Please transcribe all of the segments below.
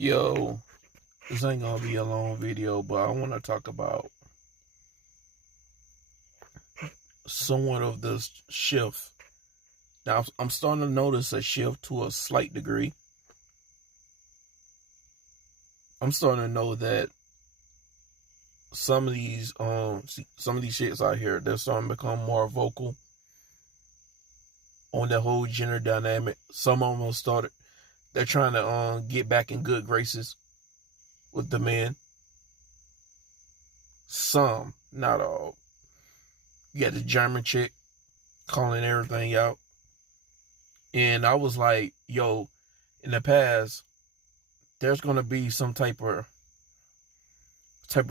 Yo, this ain't gonna be a long video, but I want to talk about somewhat of this shift. Now, I'm starting to notice a shift to a slight degree. I'm starting to know that some of these shits out here, they're starting to become more vocal on the whole gender dynamic. Some of them started. They're trying to get back in good graces with the men. Some, not all. You got the German chick calling everything out. And I was like, yo, in the past, there's gonna be some type of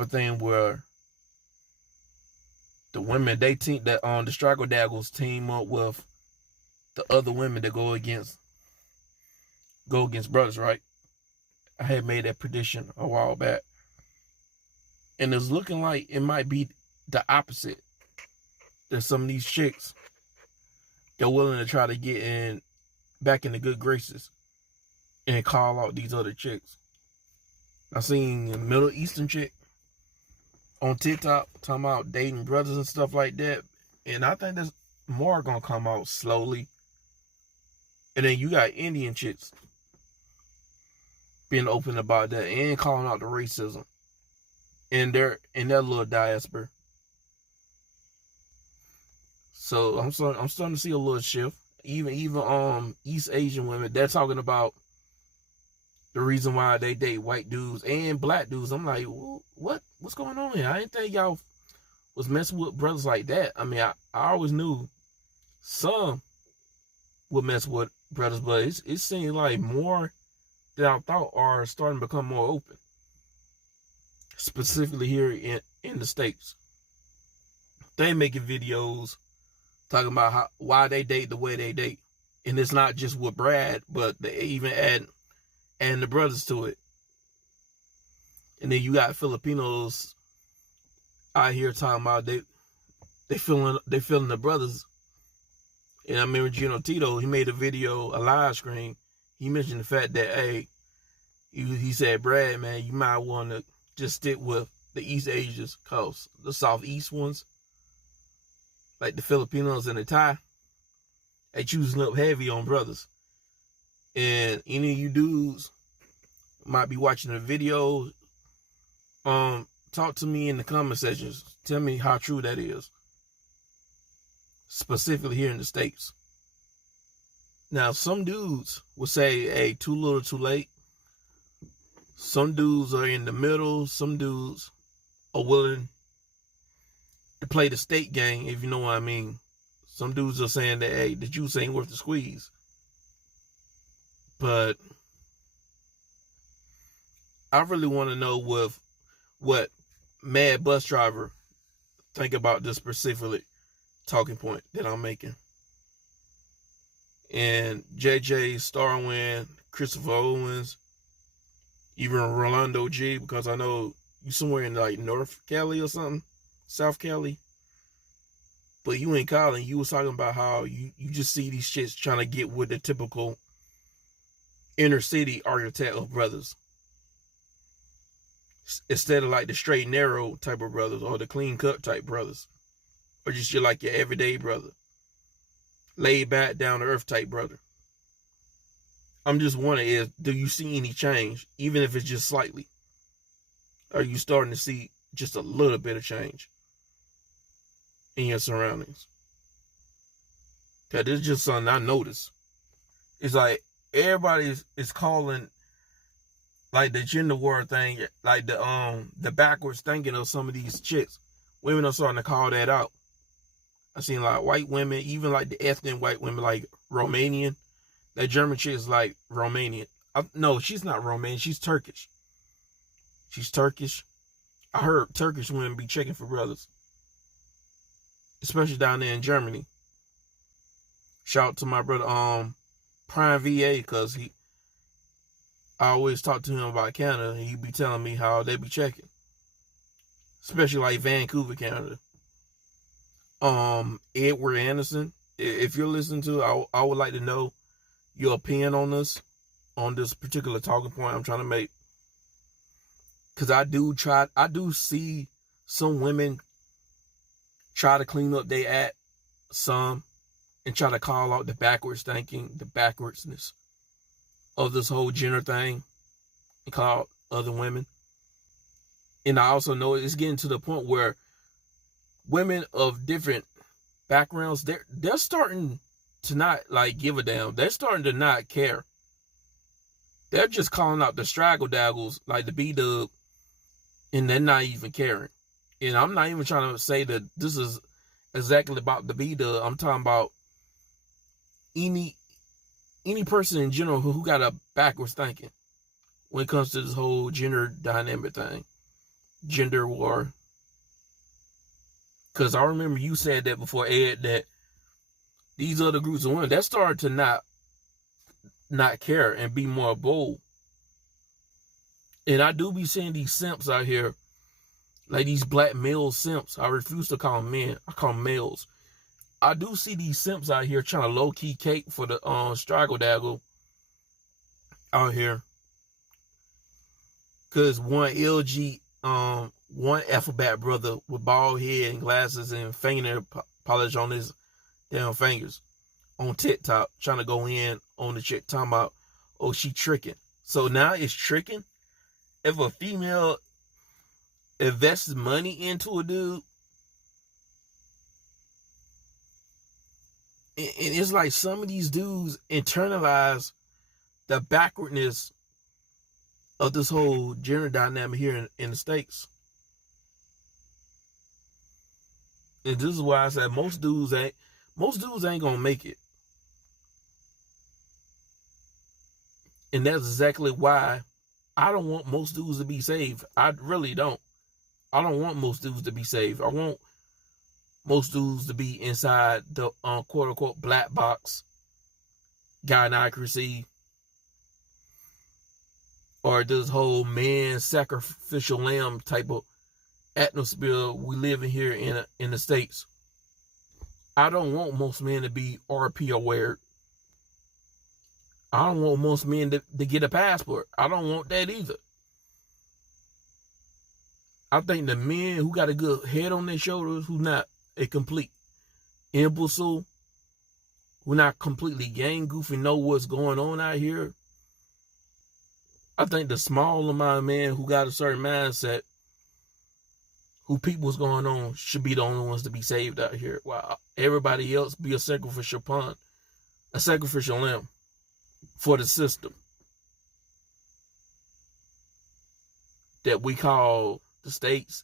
thing where the women they think that the struggle daggles team up with the other women that go against brothers, right? I had made that prediction a while back. And it's looking like it might be the opposite. There's some of these chicks, they're willing to try to get back in the good graces and call out these other chicks. I seen a Middle Eastern chick on TikTok talking about dating brothers and stuff like that. And I think there's more gonna come out slowly. And then you got Indian chicks being open about that and calling out the racism in their little diaspora. So I'm starting to see a little shift. Even East Asian women, they're talking about the reason why they date white dudes and black dudes. I'm like, what's going on here? I didn't think y'all was messing with brothers like that. I mean, I always knew some would mess with brothers, but it seems like more than I thought are starting to become more open. Specifically here in the States. They making videos talking about why they date the way they date. And it's not just with Brad, but they even add the brothers to it. And then you got Filipinos out here talking about they feeling the brothers. And I remember Gino Tito, he made a video, a live stream. He mentioned the fact that, hey, he said, Brad, man, you might want to just stick with the East Asians, cause the Southeast ones, like the Filipinos and the Thai, they choosing up heavy on brothers. And any of you dudes might be watching the video. Talk to me in the comment sections. Tell me how true that is. Specifically here in the States. Now, some dudes will say, hey, too little, too late. Some dudes are in the middle. Some dudes are willing to play the state game, if you know what I mean. Some dudes are saying that, hey, the juice ain't worth the squeeze. But I really want to know what Mad Bus Driver think about this specific talking point that I'm making. And JJ, Starwin, Christopher Owens, even Rolando G, because I know you somewhere in like North Cali or something, South Cali. But you ain't calling. You was talking about how you just see these shits trying to get with the typical inner city archetype of brothers. Instead of like the straight and narrow type of brothers or the clean cut type brothers. Or just your everyday brother. Laid back, down to earth type brother. I'm just wondering, do you see any change, even if it's just slightly? Are you starting to see just a little bit of change in your surroundings? Because this is just something I noticed. It's like everybody is calling like the gender war thing, like the backwards thinking of some of these chicks. Women are starting to call that out. I seen like white women, even like the ethnic white women, like Romanian. That German chick is like Romanian. No, she's not Romanian. She's Turkish. She's Turkish. I heard Turkish women be checking for brothers, especially down there in Germany. Shout out to my brother, Prime VA, because I always talk to him about Canada, and he be telling me how they be checking, especially like Vancouver, Canada. Edward Anderson, if you're listening to it, I would like to know your opinion on this particular talking point I'm trying to make. Because I do see some women try to clean up their act, some, and try to call out the backwards thinking, the backwardsness of this whole gender thing, and call out other women. And I also know it's getting to the point where women of different backgrounds, they're starting to not like give a damn. They're starting to not care. They're just calling out the straggle daggles like the B-dub, and they're not even caring. And I'm not even trying to say that this is exactly about the B-dub. I'm talking about any person in general who got a backwards thinking when it comes to this whole gender dynamic thing, gender war. Because I remember you said that before, Ed, that these other groups of women, that started to not care and be more bold. And I do be seeing these simps out here, like these black male simps. I refuse to call them men. I call them males. I do see these simps out here trying to low-key cake for the straggle daggle out here. Because one alphabet brother with bald head and glasses and finger polish on his damn fingers on TikTok trying to go in on the chick talking about, oh, she tricking. So now it's tricking? If a female invests money into a dude, and it's like some of these dudes internalize the backwardness of this whole gender dynamic here in the States. And this is why I said most dudes ain't gonna make it. And that's exactly why I don't want most dudes to be saved. I really don't. I don't want most dudes to be saved. I want most dudes to be inside the quote unquote black box, gynocracy, or this whole man sacrificial lamb type of atmosphere we live in here in the States. I don't want most men to be RP aware. I don't want most men to get a passport. I don't want that either. I think the men who got a good head on their shoulders, who not a complete imbecile, who not completely gang goofy, know what's going on out here. I think the small amount of men who got a certain mindset, who people's going on, should be the only ones to be saved out here, while everybody else be a sacrificial pawn, a sacrificial lamb for the system that we call the states,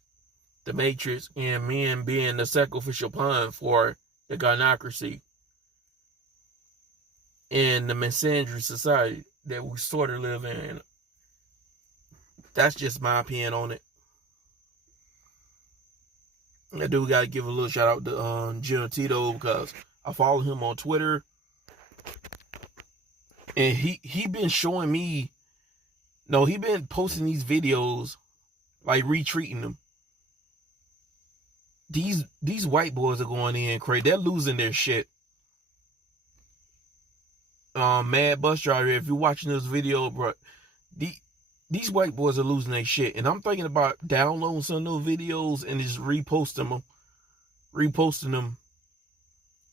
the matrix, and men being the sacrificial pawn for the gynocracy and the misandry society that we sort of live in. That's just my opinion on it. I do gotta give a little shout out to Gino Tito, because I follow him on Twitter, and he been showing me, he been posting these videos, like retweeting them. These white boys are going in crazy. They're losing their shit. Mad Bus Driver, if you're watching this video, bro, these white boys are losing their shit. And I'm thinking about downloading some of those videos and just reposting them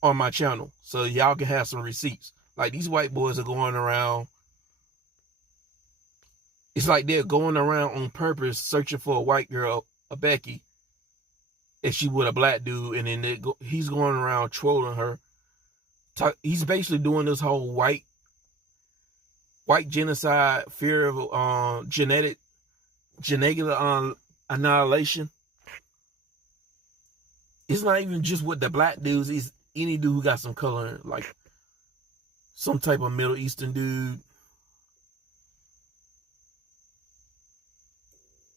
on my channel, so y'all can have some receipts. Like, these white boys are going around. It's like they're going around on purpose searching for a white girl, a Becky, if she with a black dude, and then he's going around trolling her. He's basically doing this whole white genocide, fear of genetic annihilation. It's not even just with the black dudes. It's any dude who got some color in it, like some type of Middle Eastern dude,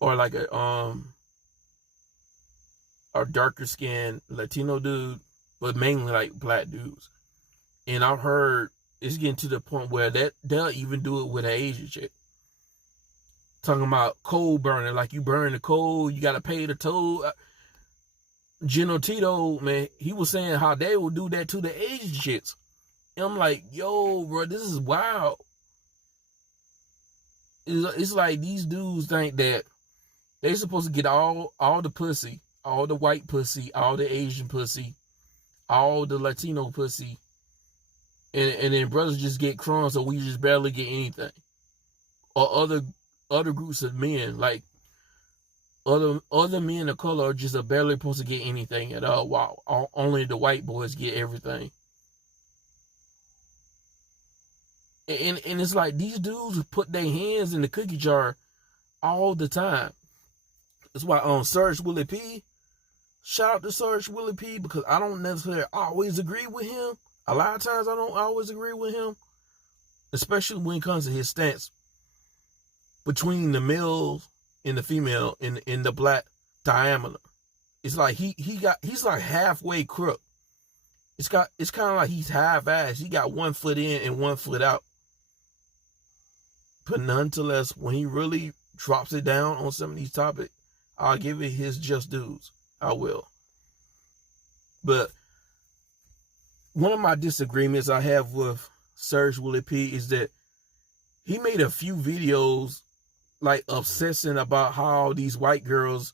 or like a darker skinned Latino dude, but mainly like black dudes. And I've heard it's getting to the point where they'll even do it with an Asian chick. Talking about coal burning, like you burn the coal, you gotta pay the toll. Gino Tito, man, he was saying how they will do that to the Asian chicks. And I'm like, yo, bro, this is wild. It's like these dudes think that They supposed to get all the pussy, all the white pussy, all the Asian pussy, all the Latino pussy, and then brothers just get crumbs, so we just barely get anything. Or other groups of men, like other men of color, are just barely supposed to get anything at all, while only the white boys get everything. And it's like these dudes put their hands in the cookie jar all the time. That's why Serge Willie P. Shout out to Serge Willie P. because I don't necessarily always agree with him. A lot of times I don't always agree with him, especially when it comes to his stance between the males and the female in the black diameter. It's like he's like halfway crook. It's kind of like he's half-assed. He got 1 foot in and 1 foot out. But nonetheless, when he really drops it down on some of these topics, I'll give it his just dues. I will. But one of my disagreements I have with Serge Willie P is that he made a few videos like obsessing about how these white girls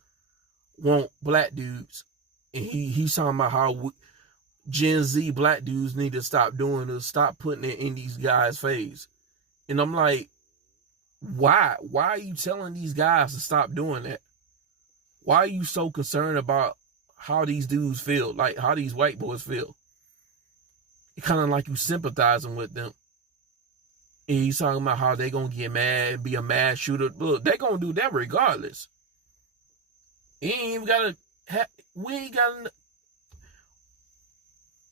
want black dudes. And he's talking about how Gen Z black dudes need to stop doing this, stop putting it in these guys' face. And I'm like, why? Why are you telling these guys to stop doing that? Why are you so concerned about how these dudes feel, like how these white boys feel? It's kind of like you sympathizing with them. And he's talking about how they gonna get mad and be a mass shooter. Look, they gonna do that regardless. We ain't gotta.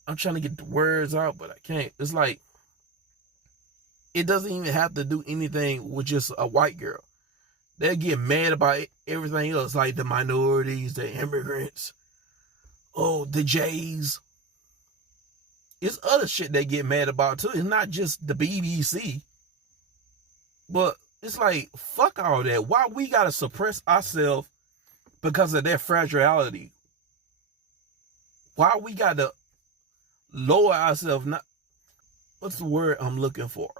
I'm trying to get the words out, but I can't. It's like it doesn't even have to do anything with just a white girl. They'll get mad about everything else, like the minorities, the immigrants, the Jays. It's other shit they get mad about too. It's not just the BBC. But it's like, fuck all that. Why we gotta suppress ourselves because of their fragility? Why we gotta lower ourselves? Not, what's the word I'm looking for?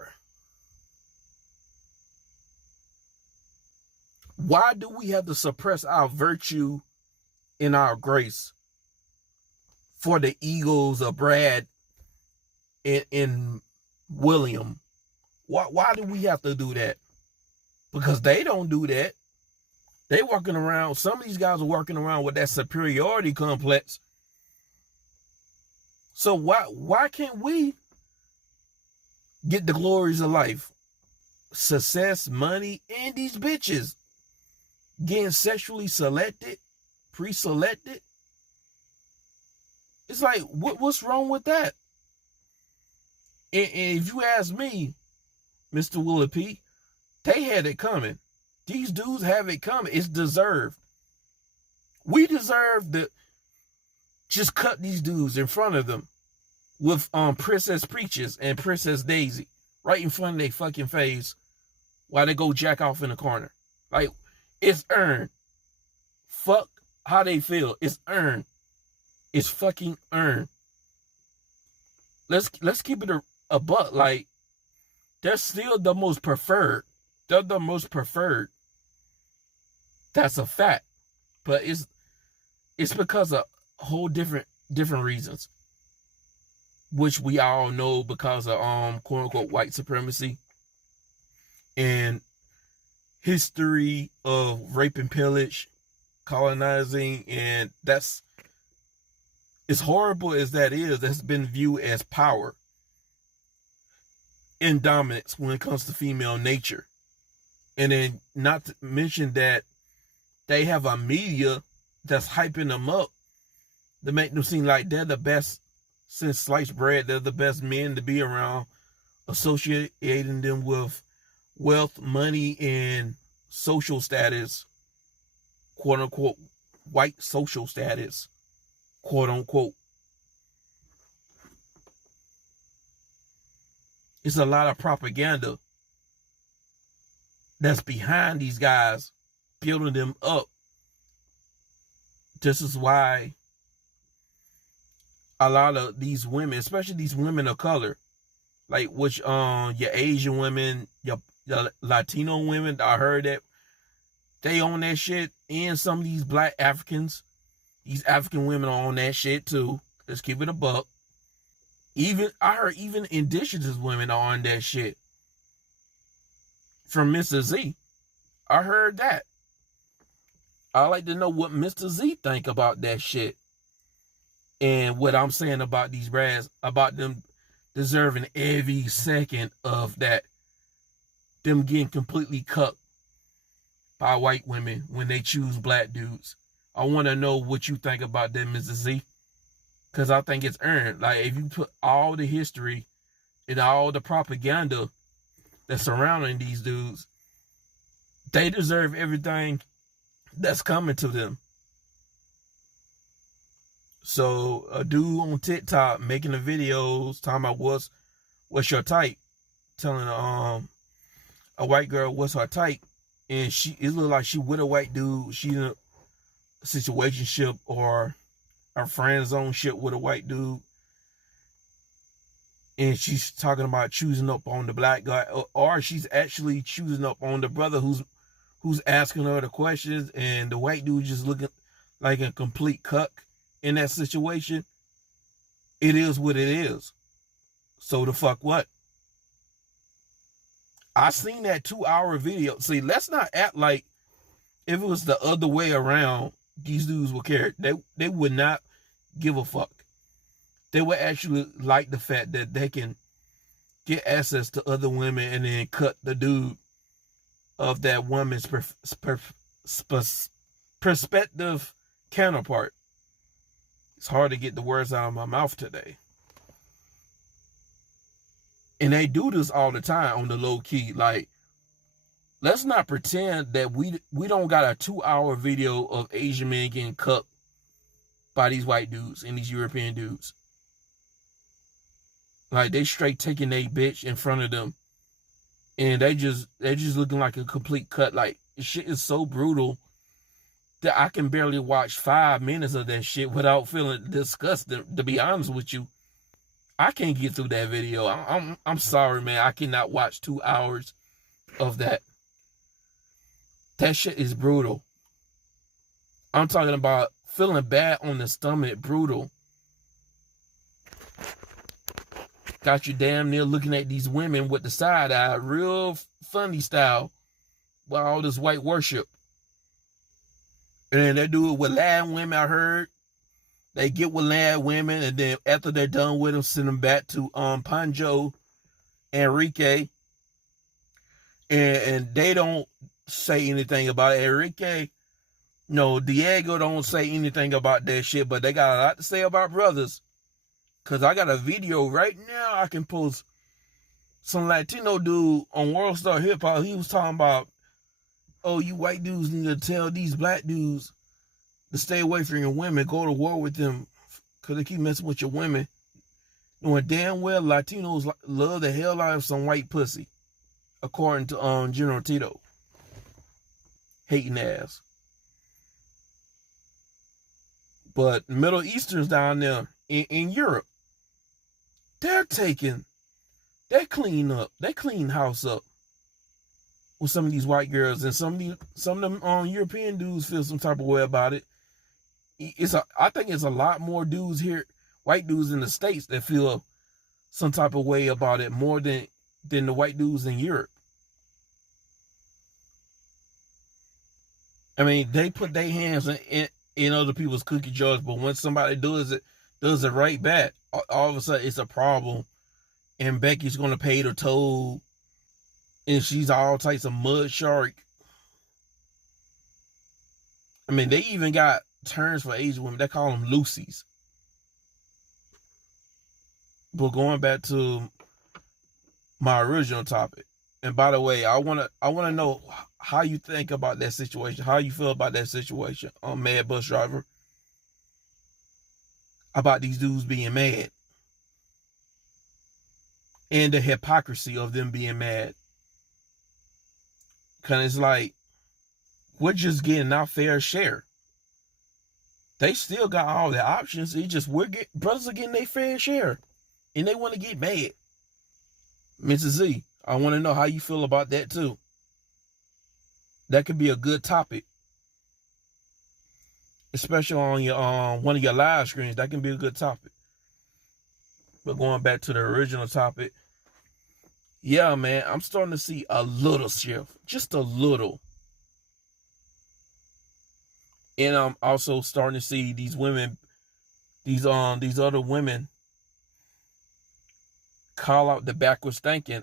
Why do we have to suppress our virtue and our grace for the egos of Brad and William? Why do we have to do that? Because they don't do that. They walking around, some of these guys are walking around with that superiority complex. So why can't we get the glories of life? Success, money, and these bitches getting sexually selected, pre-selected. It's like, what's wrong with that? And if you ask me, Mr. Willie P, they had it coming. These dudes have it coming. It's deserved. We deserve to just cut these dudes in front of them with Princess Peaches and Princess Daisy right in front of their fucking face while they go jack off in the corner. Like, it's earned. Fuck how they feel. It's earned. It's fucking earned. Let's keep it a buck. Like, they're still the most preferred. They're the most preferred. That's a fact. But it's because of whole different reasons, which we all know, because of quote unquote white supremacy and history of rape and pillage, colonizing, and that's, as horrible as that is, that's been viewed as power and dominance when it comes to female nature. And then not to mention that they have a media that's hyping them up to make them seem like they're the best since sliced bread. They're the best men to be around, associating them with wealth, money, and social status, quote unquote, white social status, quote unquote. It's a lot of propaganda that's behind these guys, building them up. This is why a lot of these women, especially these women of color, like your Asian women, your Latino women, I heard that They on that shit, and some of these black Africans, these African women are on that shit too. Let's keep it a buck. Even I heard even indigenous women are on that shit. From Mr. Z, I heard that. I like to know what Mr. Z think about that shit. And what I'm saying about these brads, about them deserving every second of that, them getting completely cut by white women when they choose black dudes. I want to know what you think about that, Mr. Z. Because I think it's earned. Like, if you put all the history and all the propaganda that's surrounding these dudes, they deserve everything that's coming to them. So a dude on TikTok making the videos talking about what's your type, telling a white girl what's her type, and it look like she with a white dude. She in a situationship or a friend zone ship with a white dude, and she's talking about choosing up on the black guy, or she's actually choosing up on the brother who's asking her the questions, and the white dude just looking like a complete cuck in that situation. It is what it is. So the fuck what? I seen that 2-hour video. See, let's not act like if it was the other way around, these dudes would care. They would not give a fuck. They would actually like the fact that they can get access to other women and then cut the dude of that woman's perspective counterpart. It's hard to get the words out of my mouth today. And they do this all the time on the low key. Like, let's not pretend that we don't got a 2-hour video of Asian men getting cut by these white dudes and these European dudes. Like, they straight taking a bitch in front of them, and they just looking like a complete cut. Like, shit is so brutal that I can barely watch 5 minutes of that shit without feeling disgusted. To be honest with you, I can't get through that video. I'm sorry, man. I cannot watch 2 hours of that. That shit is brutal. I'm talking about feeling bad on the stomach, brutal. Got you damn near looking at these women with the side eye, real funny style, with all this white worship. And then they do it with Latin women, I heard. They get with Latin women, and then after they're done with them, send them back to Panjo, Enrique. And they don't say anything about it. Enrique, no, Diego don't say anything about that shit, but they got a lot to say about brothers. Because I got a video right now I can post. Some Latino dude on World Star Hip Hop, he was talking about, oh, you white dudes need to tell these black dudes to stay away from your women, go to war with them, because they keep messing with your women. Knowing damn well Latinos love the hell out of some white pussy, according to General Tito. Hating ass. But Middle Easterns down there in Europe, they clean house up with some of these white girls, and some of them European dudes feel some type of way about it. I think it's a lot more dudes here, white dudes in the States, that feel some type of way about it more than the white dudes in Europe. I mean, they put their hands in other people's cookie jars, but when somebody does it right back, all of a sudden it's a problem, and Becky's gonna pay the toll, and she's all types of mud shark. I mean, they even got terms for Asian women. They call them Lucy's. But going back to my original topic, and by the way, I wanna know how you think about that situation, how you feel about that situation, Mad Bus Driver, about these dudes being mad, and the hypocrisy of them being mad. Because it's like, we're just getting our fair share. They still got all the options. It's just brothers are getting their fair share, and they want to get mad. Mrs. Z, I want to know how you feel about that too. That could be a good topic, especially on your one of your live screens. That can be a good topic. But going back to the original topic, yeah, man, I'm starting to see a little shift, just a little. And I'm also starting to see these women, these other women call out the backwards thinking,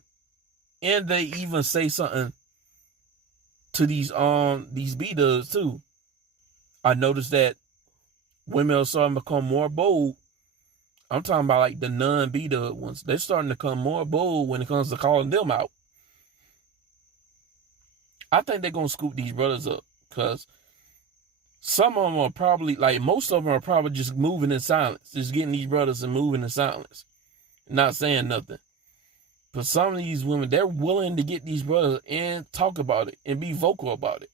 and they even say something to these B-dubs too. I noticed that women are starting to become more bold. I'm talking about like the non-B-dub ones. They're starting to become more bold when it comes to calling them out. I think they're gonna scoop these brothers up, because some of them are probably, like most of them are probably just moving in silence, just getting these brothers and moving in silence, not saying nothing. But some of these women, they're willing to get these brothers and talk about it and be vocal about it.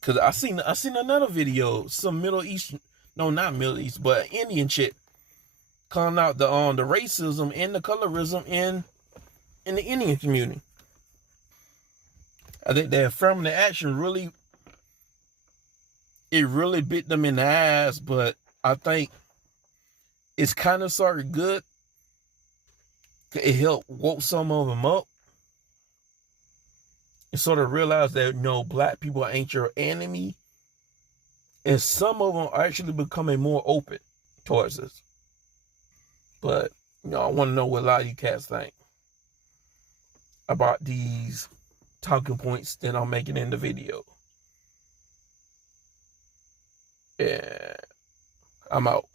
Cause I seen another video, some Middle East, no, not Middle East, but Indian shit, calling out the racism and the colorism in the Indian community. I think the affirmative action really bit them in the ass, but I think it's kind of sort of good. It helped woke some of them up and sort of realize that, black people ain't your enemy. And some of them are actually becoming more open towards us. But, I want to know what a lot of you cats think about these talking points that I'm making in the video. Yeah, I'm out.